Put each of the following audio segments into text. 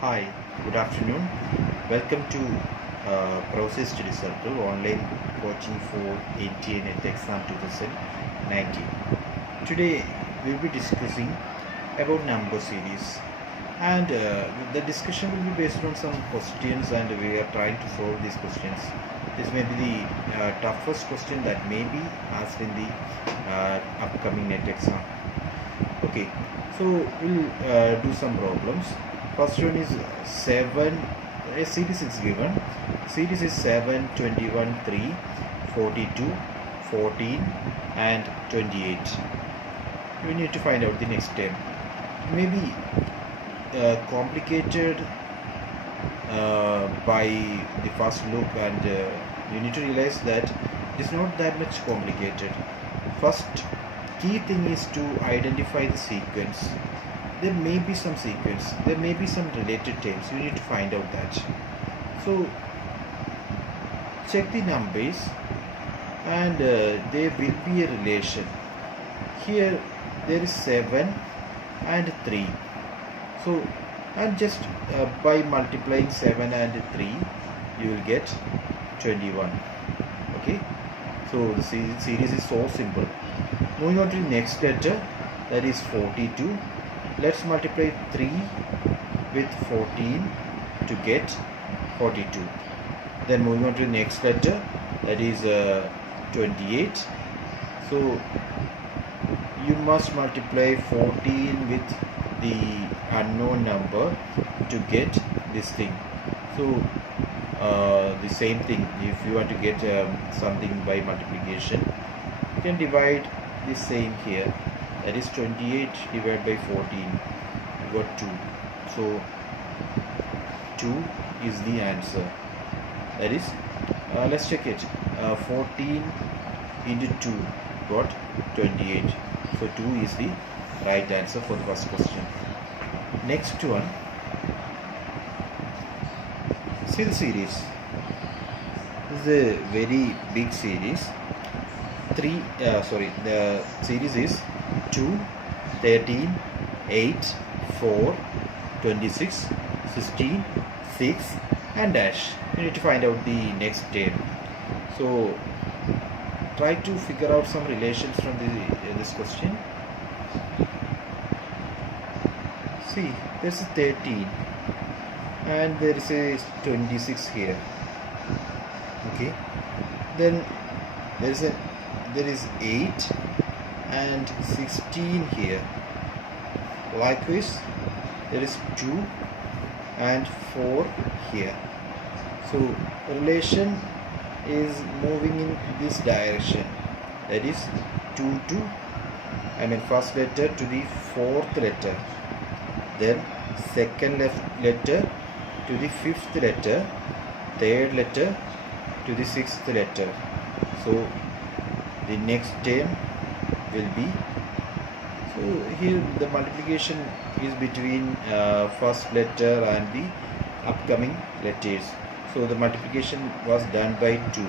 Hi, good afternoon. Welcome to Process Study Circle online coaching for NTA NET exam 2019. Today we'll be discussing about number series, and the discussion will be based on some questions, and we are trying to solve these questions. This may be the toughest question that may be asked in the upcoming NET exam. Okay, so we'll do some problems. First one is 7. A series is given. Series is 7, 21, 3, 42, 14 and 28. We need to find out the next term. Maybe complicated by the first look, and you need to realize that it is not that much complicated. First key thing is to identify the sequence. There may be some sequence, there may be some related terms. You need to find out that. So check the numbers, and there will be a relation. Here there is 7 and 3. So and just by multiplying 7 and 3 you will get 21. Okay, so the series is so simple. Moving on to the next letter, that is 42. Let's multiply 3 with 14 to get 42. Then moving on to the next letter, that is 28. So you must multiply 14 with the unknown number to get this thing. So the same thing, if you want to get something by multiplication, you can divide the same here. That is 28 divided by 14. You got 2. So 2 is the answer. That is, let's check it. 14 into 2 got 28. So 2 is the right answer for the first question. Next one. See the series. This is a very big series. The series is 2, 13, 8, 4, 26, 16, 6 and dash. You need to find out the next term. So try to figure out some relations from this question. See, there's a 13 and there is a 26 here. Okay, then there is 8 and 16 here. Likewise, there is 2 and 4 here. So relation is moving in this direction. That is 2 to first letter to the fourth letter, then second letter to the fifth letter, third letter to the sixth letter. So the next term will be, so here the multiplication is between first letter and the upcoming letters. So the multiplication was done by 2,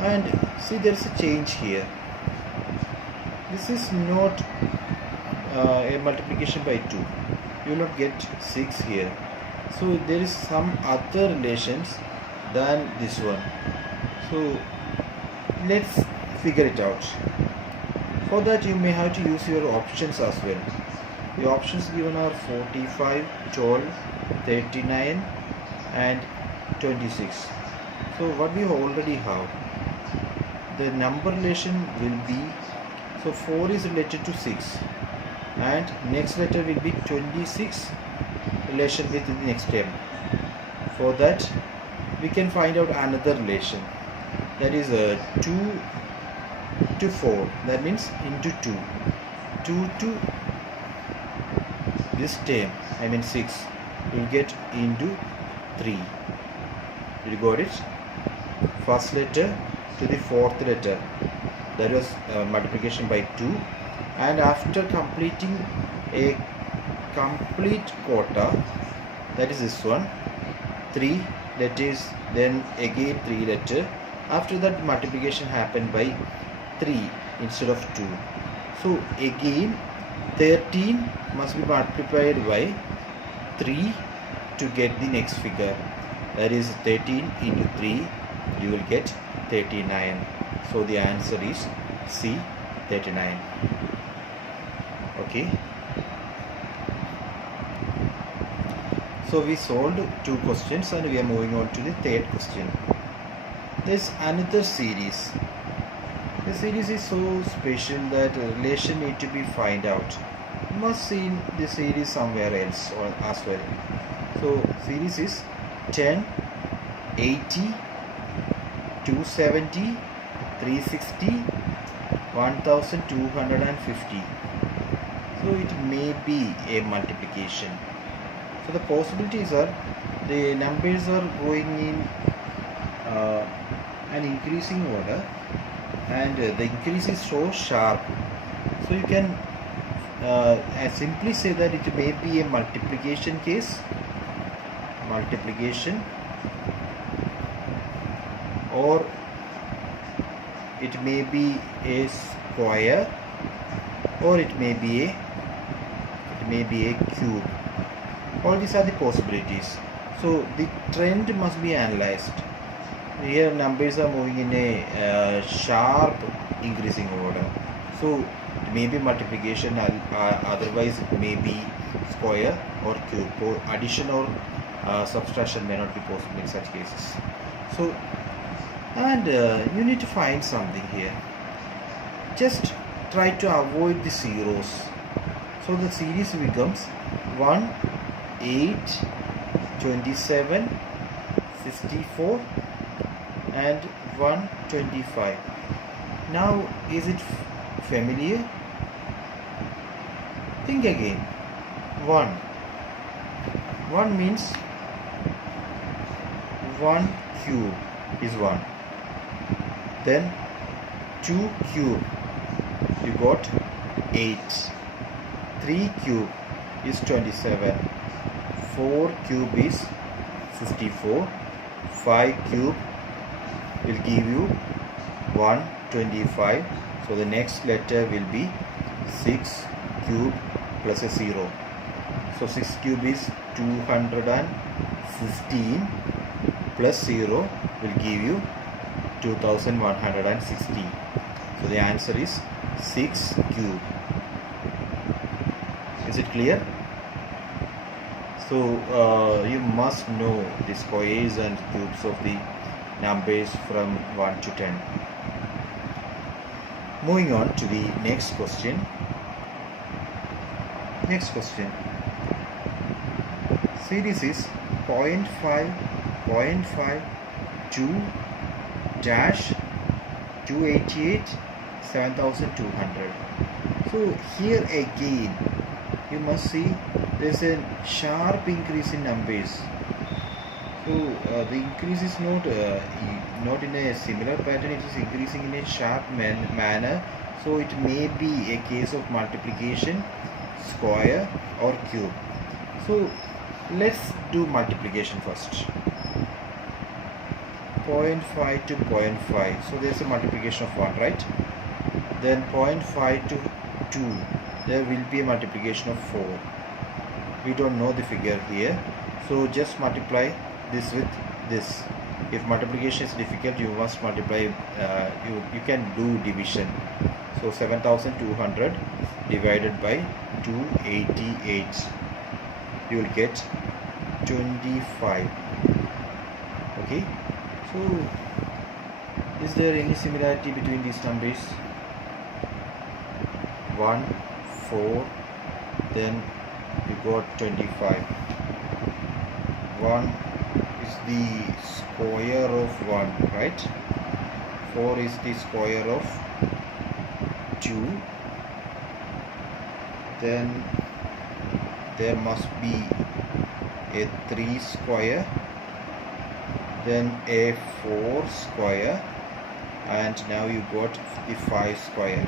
and see there is a change here. This is not a multiplication by 2. You will not get 6 here. So there is some other relations than this one. So let's figure it out. For that you may have to use your options as well. The options given are 45, 12, 39 and 26. So what we already have, the number relation will be, so 4 is related to 6 and next letter will be 26 relation with the next term. For that we can find out another relation, that is 2 to 4, that means into 2. 2 to this term, 6, you will get into 3. You got it? First letter to the fourth letter, that was multiplication by 2, and after completing a complete quota, that is this one, 3 letters, then again 3 letter. After that multiplication happened by 3 instead of 2. So again 13 must be multiplied by 3 to get the next figure, that is 13 into 3, you will get 39. So the answer is C, 39. Okay. So we solved 2 questions and we are moving on to the third question. There's another series. The series is so special that a relation need to be find out. You must see the series somewhere else or as well. So series is 10, 80, 270, 360, 1250. So it may be a multiplication. So the possibilities are the numbers are going in an increasing order, and the increase is so sharp. So you can simply say that it may be a multiplication case, or it may be a square, or it may be a cube. All these are the possibilities. So the trend must be analyzed. Here numbers are moving in a sharp increasing order. So it may be multiplication, otherwise it may be square or cube. Or addition or subtraction may not be possible in such cases. So, and you need to find something here. Just try to avoid the zeros. So the series becomes 1, 8, 27, 64 and 125. Now is it familiar? Think again. 1 means 1 cube is 1. Then 2 cube, you got 8. 3 cube is 27. 4 cube is 64. 5 cube will give you 125. So the next letter will be 6 cube plus a 0. So 6 cube is 216 plus 0 will give you 2160. So the answer is 6 cube. Is it clear? So you must know the squares and cubes of the numbers from 1 to 10. Moving on to the next question. Series is 0.5, 0.5, 2, dash, 288, 7200. So here again you must see there is a sharp increase in numbers. So the increase is not in a similar pattern, it is increasing in a sharp manner. So it may be a case of multiplication, square or cube. So let's do multiplication first. 0.5 to 0.5, so there is a multiplication of 1, right? Then 0.5 to 2, there will be a multiplication of 4. We don't know the figure here, so just multiply this with this. If multiplication is difficult, you must multiply, you can do division. So 7200 divided by 288, you will get 25. Okay, so is there any similarity between these numbers? 1, 4, then you got 25. 1 is the square of 1, right? 4 is the square of 2. Then there must be a 3 square, then a 4 square, and now you got the 5 square,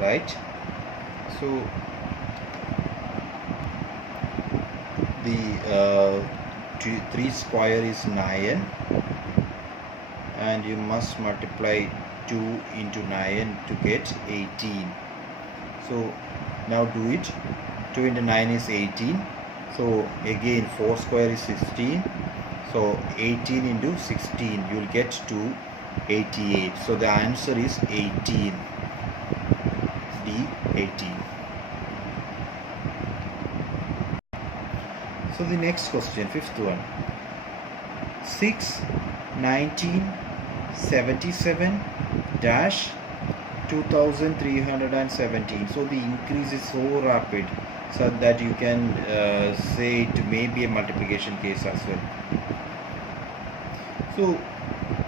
right? So the 3 square is 9, and you must multiply 2 into 9 to get 18. So now do it. 2 into 9 is 18. So again 4 square is 16. So 18 into 16, you will get to 88. So the answer is 18. D, 18. So the next question, fifth one. 6, 19, 77 dash 2317. So the increase is so rapid so that you can say it may be a multiplication case as well. So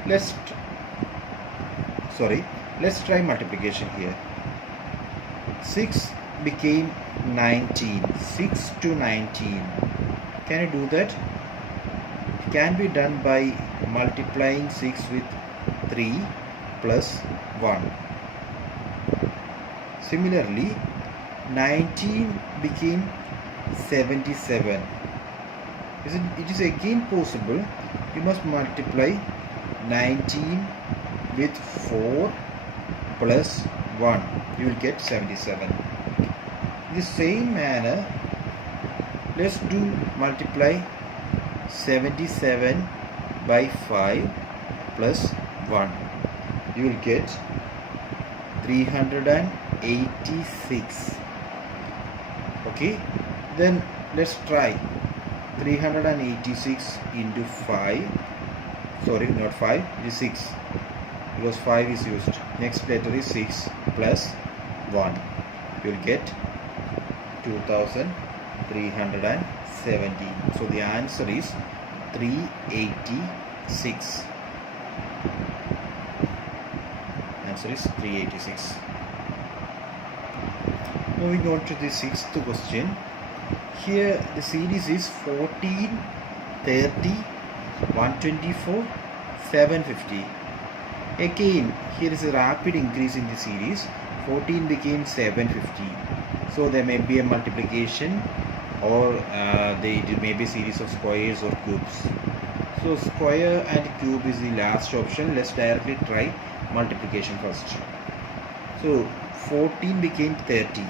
let's try multiplication here. 6 became 19. 6 to 19. Can you do that? It can be done by multiplying 6 with 3 plus 1. Similarly, 19 became 77. It is again possible. You must multiply 19 with 4 plus 1. You will get 77. In the same manner, let's do multiply 77 by 5 plus 1. You will get 386. Okay, then let's try 386 into 5. Sorry, not 5, it is 6 because 5 is used. Next letter is 6 plus 1. You will get 2370. So the answer is 386. Answer is 386. Moving on to the sixth question. Here the series is 14, 30, 124, 750. Again, here is a rapid increase in the series. 14 became 750. So there may be a multiplication, or it may be a series of squares or cubes. So square and cube is the last option. Let's directly try multiplication first. So 14 became 30.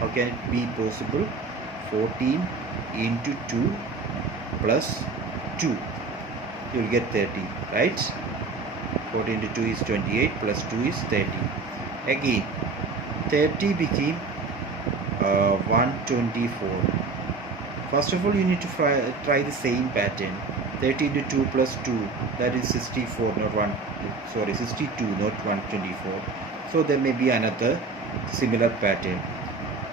How can it be possible? 14 into 2 plus 2. You will get 30, right? 14 into 2 is 28 plus 2 is 30. Again, 30 became 124. First of all, you need to try the same pattern. 30 into 2 plus 2, that is 64, not 62, not 124. So there may be another similar pattern.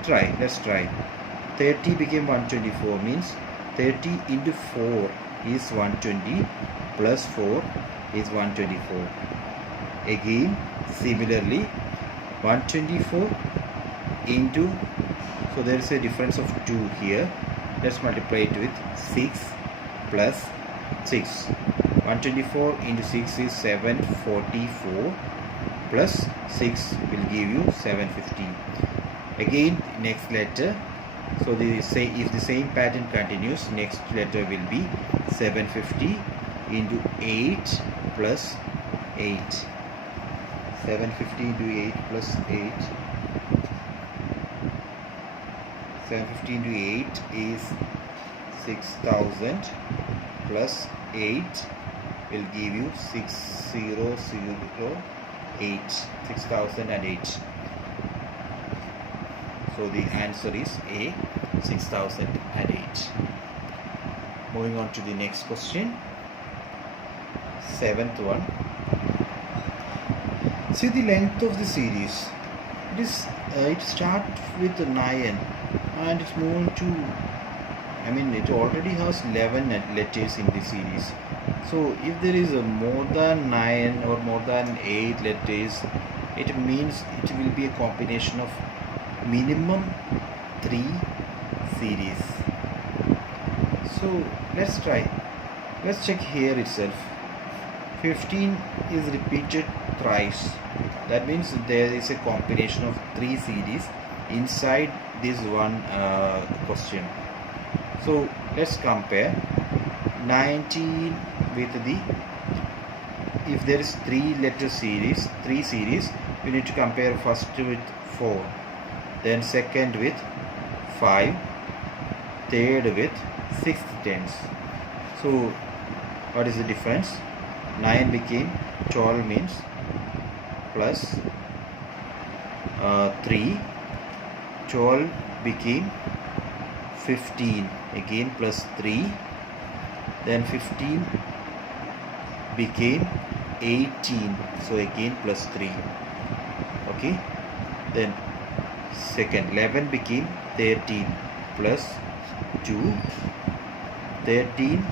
Let's try. 30 became 124 means 30 into 4 is 120 plus 4 is 124. Again, similarly, 124 into, so there is a difference of 2 here. Let's multiply it with 6 plus 6. 124 into 6 is 744 plus 6 will give you 750. Again, next letter. So if the same pattern continues, next letter will be 750 into 8 plus 8. 750 into 8 plus 8. 750 into 8 is 6000 plus 8 will give you 6008. 6008. So the answer is A, 6008. Moving on to the next question. Seventh one. See the length of the series. It starts with 9 and it's moving to, it already has 11 letters in the series. So if there is more than 9 or more than 8 letters, it means it will be a combination of minimum 3 series. So let's try. Let's check here itself. 15 is repeated thrice. That means there is a combination of 3 series inside this one question. So let's compare 19 with if there is 3 series, we need to compare first with 4, then second with 5, third with sixth tens. So what is the difference? 9 became 12 means plus 3. 12 became 15, again plus 3. Then 15 became 18, so again plus 3. Okay, then second 11 became 13 plus 2. 13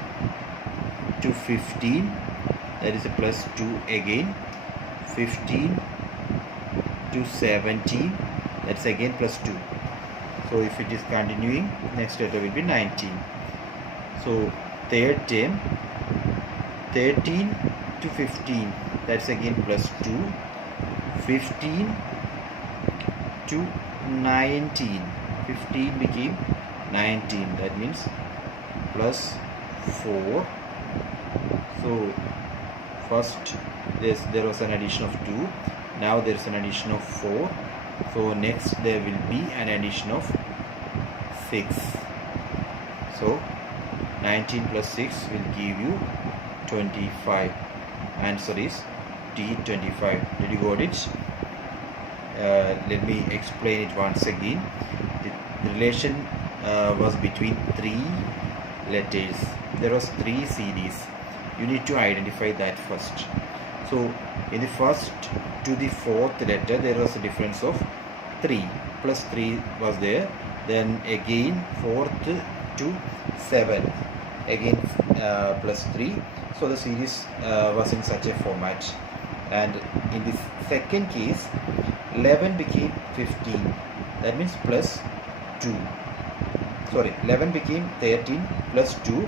to 15, that is a plus 2 again. 15 to 17, that's again plus 2. So if it is continuing, next letter will be 19. So third term, 13 to 15, that's again plus 2. 15 to 19, 15 became 19, that means plus 4. So first there was an addition of 2, now there is an addition of 4. So next there will be an addition of 6. So 19 plus 6 will give you 25. Answer is D, 25. Did you got it? Let me explain it once again. The relation was between 3 letters. There was 3 series. You need to identify that first. So in the first to the fourth letter there was a difference of 3, plus 3 was there. Then again fourth to 7, again plus 3. So the series was in such a format. And in the second case, 11 became 15, that means plus 2. Sorry, 11 became 13 plus 2.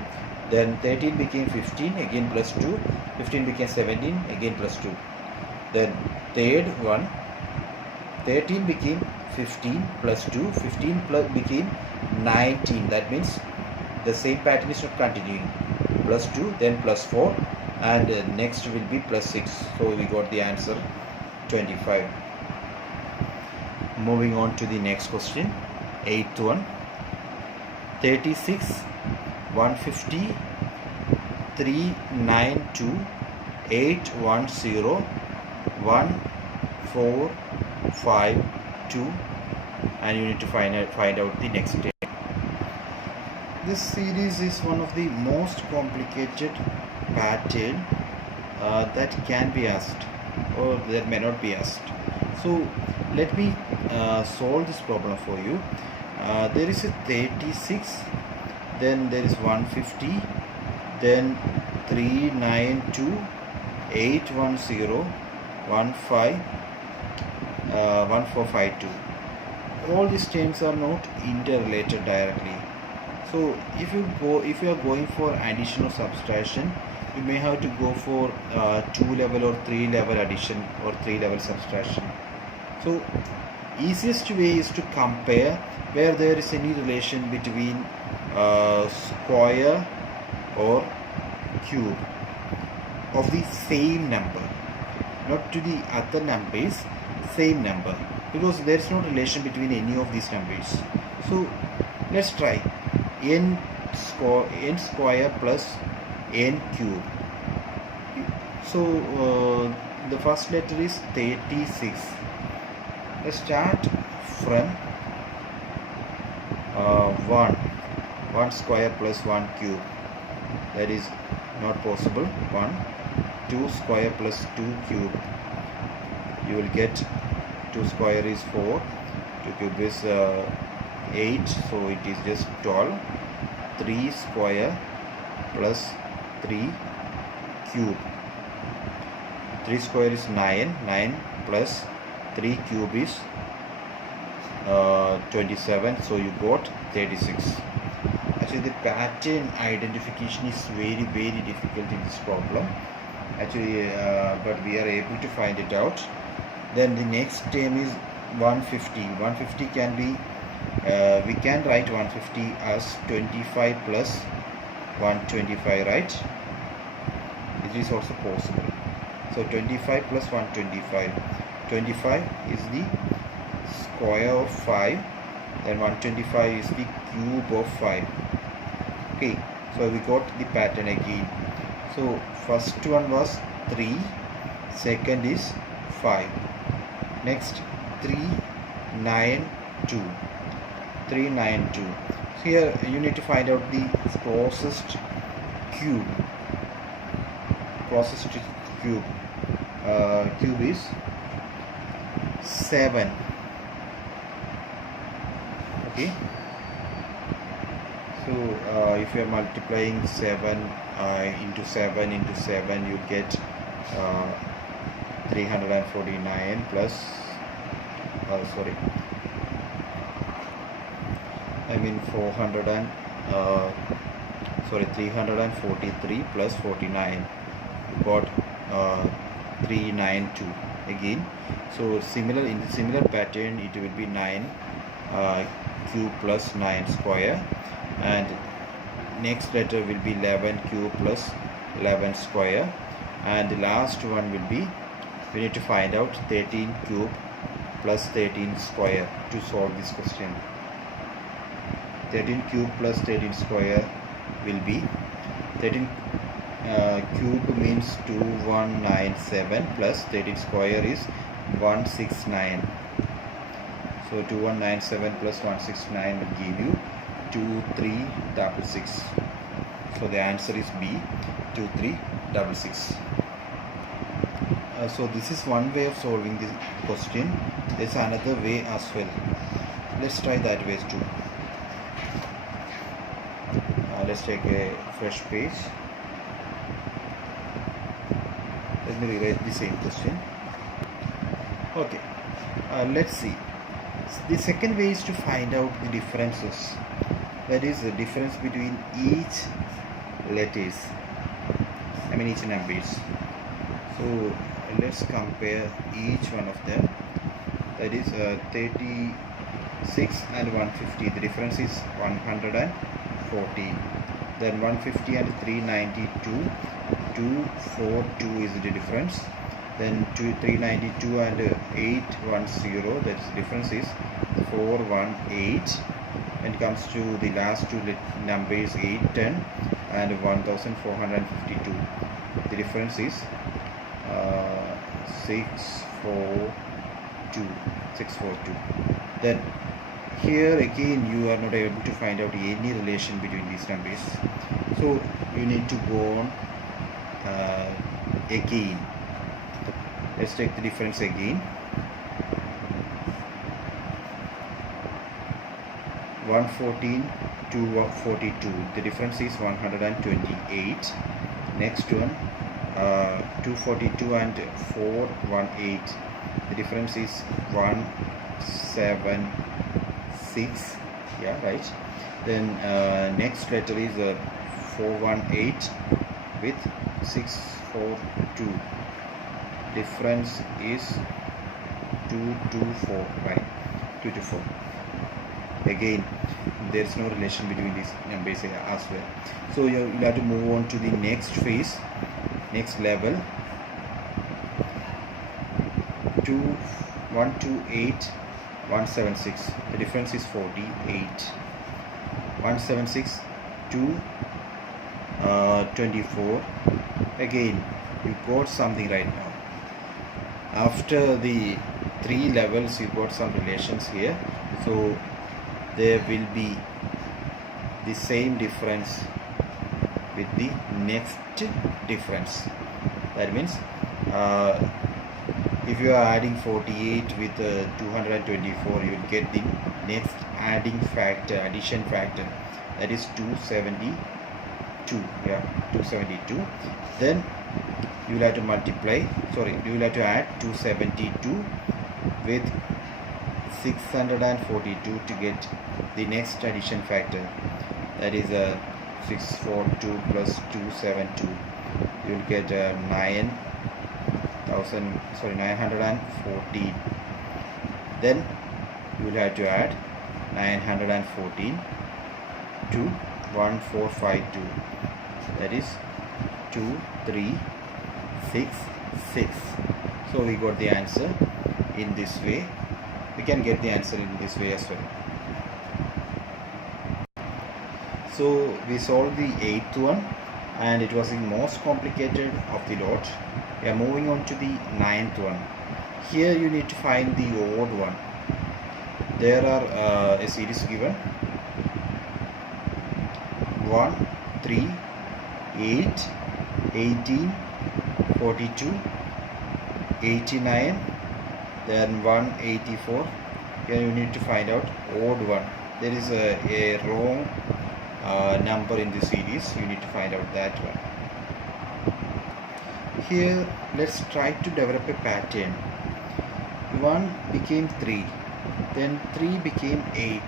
Then 13 became 15, again plus 2. 15 became 17, again plus 2. Then third one, 13 became 15 plus 2. 15 plus became 19, that means the same pattern is not continuing. Plus 2, then plus 4, and next will be plus 6. So we got the answer 25. Moving on to the next question, 8th one. 36, 150, 392, 810, 1452, and you need to find out the next step. This series is one of the most complicated pattern that can be asked or that may not be asked. So let me solve this problem for you. There is a 36, then there is 150, then 392, 810, 1452. All these terms are not interrelated directly. So if you are going for addition or subtraction, you may have to go for 2-level or 3-level addition or 3-level subtraction. So easiest way is to compare where there is any relation between square or cube of the same number, not to the other numbers, same number, because there is no relation between any of these numbers. So let's try n square plus n cube. So the first letter is 36. Let's start from 1 square plus 1 cube, that is not possible. 2 square plus 2 cube, you will get 2 square is 4, 2 cube is 8, so it is just 12. 3 square plus 3 cube, 3 square is 9, 9 plus 3 cube is 27, so you got 36. Actually the pattern identification is very difficult in this problem actually, but we are able to find it out. Then the next term is 150. 150 can be we can write 150 as 25 plus 125, right? It is also possible. So 25 plus 125. 25 is the square of 5, then 125 is the cube of 5. Okay, so we got the pattern again. So first one was 3, second is 5, next 3 9 2, 3 9 2. So here you need to find out the closest cube. Closest cube cube is 7. Okay, so if you are multiplying 7 into 7 into 7, you get 349 plus sorry, I mean 400 and sorry 343 plus 49, you got 392 again. So similar, in the similar pattern it will be 9 cube plus 9 square, and next letter will be 11 cube plus 11 square, and the last one will be, we need to find out 13 cube plus 13 square to solve this question. 13 cube plus 13 square will be 13 cube means 2197 plus 13 square is 169. So 2197 plus 169 will give you 2366. So the answer is B, 2366. So this is one way of solving this question. There is another way as well. Let's try that way too. Let's take a fresh page. Let me rewrite the same question. Okay, let's see. The second way is to find out the differences. That is the difference between each letters, I mean each numbers. So let's compare each one of them. That is 36 and 150. The difference is 140. Then 150 and 392, 242 is the difference. Then 392 and 810, that's the difference is 418. When it comes to the last two numbers 810 and 1452, the difference is 642. Then here again you are not able to find out any relation between these numbers, so you need to go on again. Let's take the difference again. 114 to 42, the difference is 128. Next one 242 and 418, the difference is 176. Yeah, right. Then next letter is 418 with 642, difference is 224, right? 224. Again, there is no relation between these numbers as well. So you'll have to move on to the next phase, next level. 128, 176, the difference is 48. 176 to 24. Again, you got something right now. After the 3 levels, you got some relations here. So there will be the same difference with the next difference. That means if you are adding 48 with 224, you will get the next adding factor, addition factor, that is 272. Yeah, 272. Then you will have to multiply, sorry, you will have to add 272 with 642 to get the next addition factor, that is 642 plus 272. You will get 914. Then you will have to add 914 to 1452, that is 2366. So we got the answer in this way. We can get the answer in this way as well. So we solved the 8th one, and it was the most complicated of the lot. We are moving on to the 9th one. Here you need to find the odd one. There are a series given: 1, 3, 8, 18, 42, 89, then 184. Here you need to find out odd one. There is a wrong number in the series. You need to find out that one. Here let's try to develop a pattern. 1 became 3, then 3 became 8.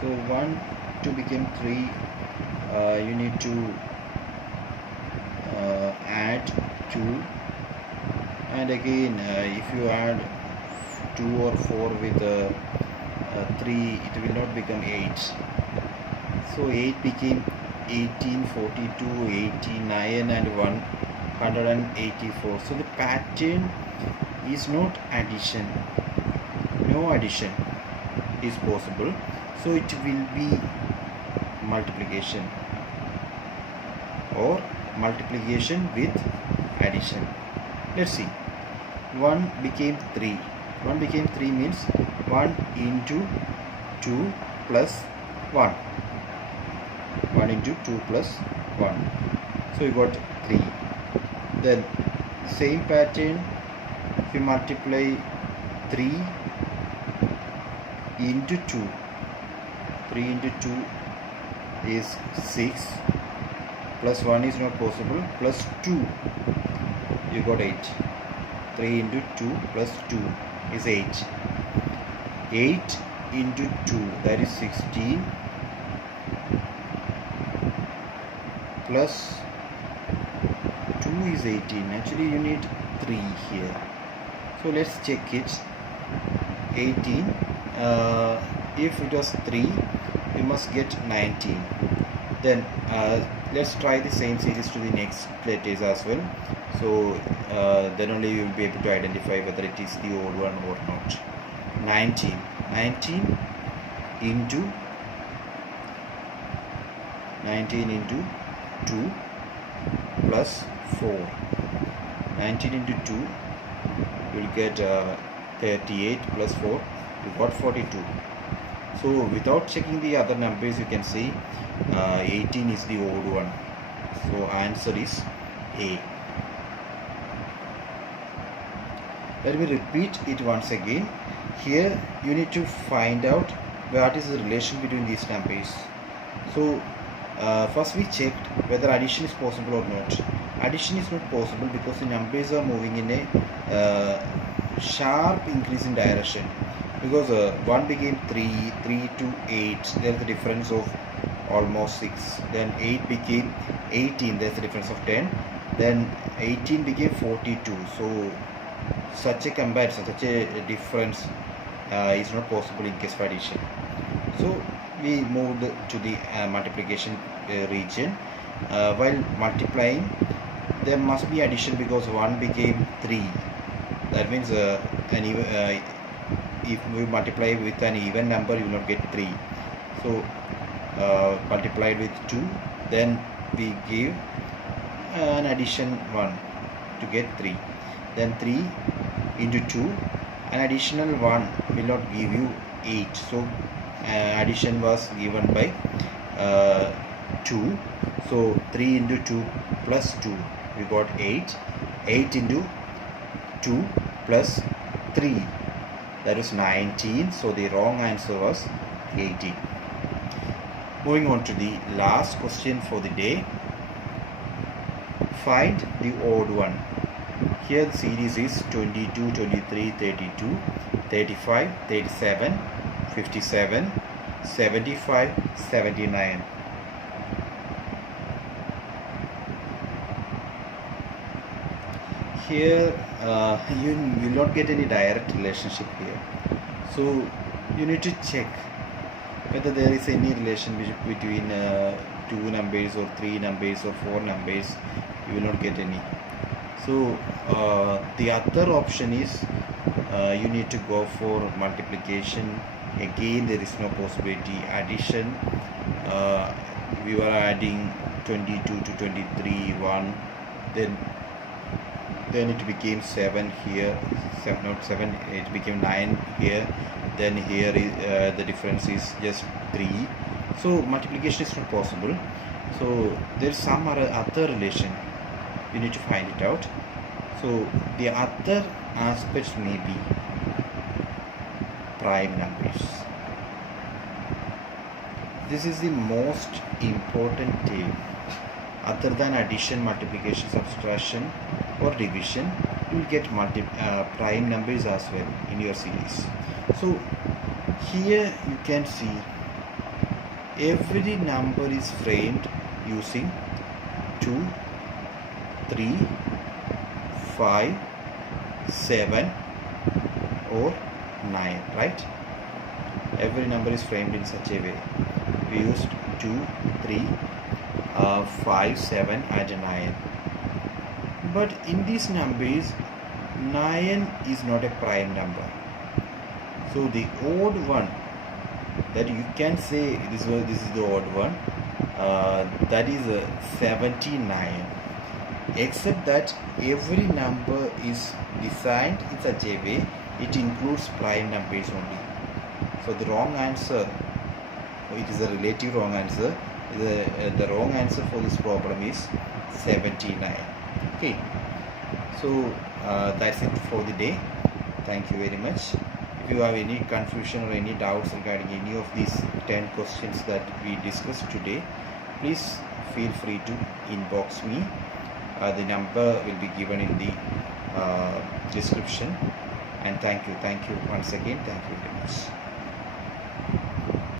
So 1, 2 became 3. You need to add 2, and again if you add 2 or 4 with 3, it will not become 8. So 8 became 18, 42, 89 and 184. So the pattern is not addition. No addition is possible. So it will be multiplication, or multiplication with addition. Let's see. 1 became 3. 1 became 3 means 1 into 2 plus 1. 1 into 2 plus 1. So you got 3. Then same pattern, if you multiply 3 into 2. 3 into 2 is 6. Plus 1 is not possible. Plus 2, you got 8. 3 into 2 plus 2 is 8. 8 into 2, that is 16. Plus 2 is 18. Actually you need 3 here. So let's check it. 18. If it was 3, you must get 19. Then let's try the same series to the next letters as well. So then only you will be able to identify whether it is the odd one or not. 19. 19 into 2 plus 4. 19 into 2, you will get 38 plus 4, you got 42. So without checking the other numbers, you can see 18 is the odd one. So answer is A. Let me repeat it once again. Here you need to find out what is the relation between these numbers. So first we checked whether addition is possible or not. Addition is not possible because the numbers are moving in a sharp increase in direction. Because 1 became 3, 3 to 8, there is a difference of almost 6. Then 8 became 18, there is a difference of 10. Then 18 became 42. So such a comparison, such a difference is not possible in case of addition. So we moved to the multiplication region. While multiplying, there must be addition because 1 became 3. That means if we multiply with an even number, you will not get 3. So multiplied with 2, then we give an addition 1 to get 3. Then 3 into 2, an additional 1 will not give you 8. So addition was given by 2. So 3 into 2 plus 2, we got 8. 8 into 2 plus 3, that is 19. So the wrong answer was 18. Moving on to the last question for the day. Find the odd one. Here the series is 22, 23, 32, 35, 37, 57, 75, 79. Here you will not get any direct relationship here. So you need to check whether there is any relation between 2 numbers or 3 numbers or 4 numbers. You will not get any. So the other option is you need to go for multiplication. Again, there is no possibility. Addition, we were adding 22 to 23 1, then it became 7 here, 7 not 7, it became 9 here, then here is, the difference is just 3. So multiplication is not possible. So there's some other relation, you need to find it out. So the other aspects may be prime numbers. This is the most important thing. Other than addition, multiplication, subtraction or division, you will get prime numbers as well in your series. So here you can see every number is framed using 2, 3, 5, 7 or 9, right? Every number is framed in such a way. We used 2, 3, 5, 7 and 9. But in these numbers, 9 is not a prime number. So the odd one that you can say this is the odd one, that is 79. Except that every number is designed in such a way it includes prime numbers only. So the wrong answer, it is a relative wrong answer. The wrong answer for this problem is 79. Okay, so that's it for the day. Thank you very much. If you have any confusion or any doubts regarding any of these 10 questions that we discussed today, please feel free to inbox me. The number will be given in the description. And thank you once again. Thank you very much.